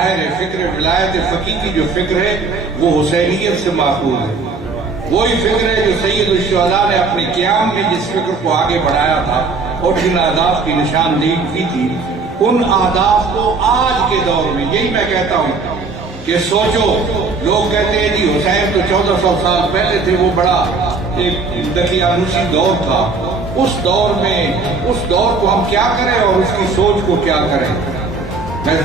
ظاہر ہے فکر ولایت فقی کی جو فکر ہے وہ حسینیت سے ماخوذ ہے. وہی فکر ہے جو سید الشہداء نے اپنے قیام میں جس فکر کو آگے بڑھایا تھا اور جن اہداف کی نشاندہی کی تھی، ان اہداف کو آج کے دور میں، یہی میں کہتا ہوں کہ سوچو، لوگ کہتے ہیں جی حسین تو 1400 سال پہلے تھے، وہ بڑا ایک دقیانوسی دور تھا. اس دور میں اس دور کو ہم کیا کریں اور اس کی سوچ کو کیا کریں؟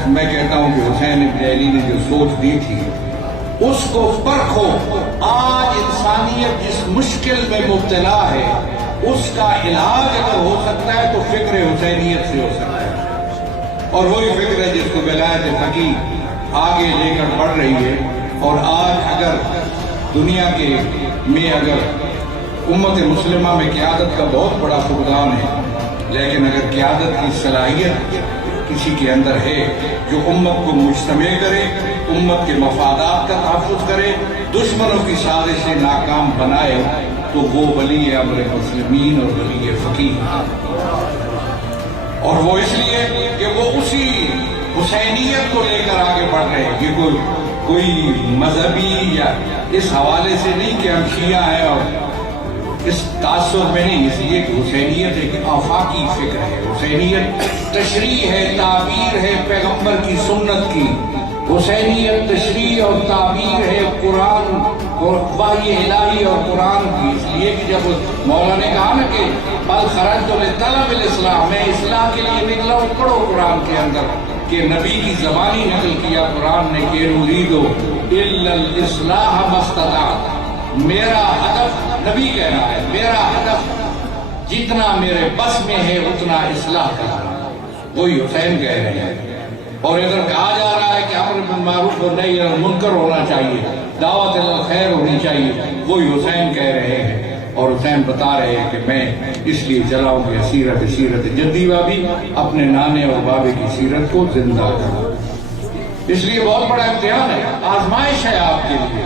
میں کہتا ہوں کہ حسین ابن علی نے جو سوچ دی تھی اس کو پرکھو. آج انسانیت جس مشکل میں مبتلا ہے اس کا علاج اگر ہو سکتا ہے تو فکر حسینیت سے ہو سکتا ہے، اور وہی فکر ہے جس کو ولایت فقی آگے لے کر بڑھ رہی ہے. اور آج اگر دنیا کے میں اگر امت مسلمہ میں قیادت کا بہت بڑا فقدان ہے، لیکن اگر قیادت کی صلاحیت کسی کے اندر ہے جو امت کو مجتمع کرے، امت کے مفادات کا تحفظ کرے، دشمنوں کی سازشیں ناکام بنائے، تو وہ ولی امر مسلمین اور ولی فقی. اور وہ اس لیے کہ وہ اسی حسینیت کو لے کر آگے بڑھ رہے ہیں. یہ کوئی مذہبی یا اس حوالے سے نہیں کہ ہم شیعہ ہیں اور اس تاثر میں نہیں، اس لیے کہ حسینیت ایک آفاقی فکر ہے. حسینیت تشریح ہے، تعبیر ہے پیغمبر کی سنت کی. حسینیت تشریح اور تعبیر ہے قرآن اور وحی الہی اور قرآن کی. اس لیے کہ جب مولا نے کہا نا کہ بل خرجت لطلب الاسلام، میں اصلاح کے لیے نکلا ہوں، پڑھو قرآن کے اندر کہ نبی کی زبانی نقل کیا قرآن نے کہ نريد الا الاصلاح ما استطعت. میرا ہدف، نبی کہہ رہا ہے، میرا ہدف جتنا میرے بس میں ہے اتنا اصلاح کرنا. وہی حسین کہہ رہے ہیں. اور ادھر کہا جا رہا ہے کہ امر بالمعروف و نہی عن المنکر ہونا چاہیے، دعوت الخیر ہونی چاہیے. وہی حسین کہہ رہے ہیں. اور حسین بتا رہے ہیں کہ میں اس لیے چلاؤں کہ سیرت جدی بابی، اپنے نانے اور بابے کی سیرت کو زندہ کروں. اس لیے بہت بڑا امتحان ہے، آزمائش ہے آپ کے لیے.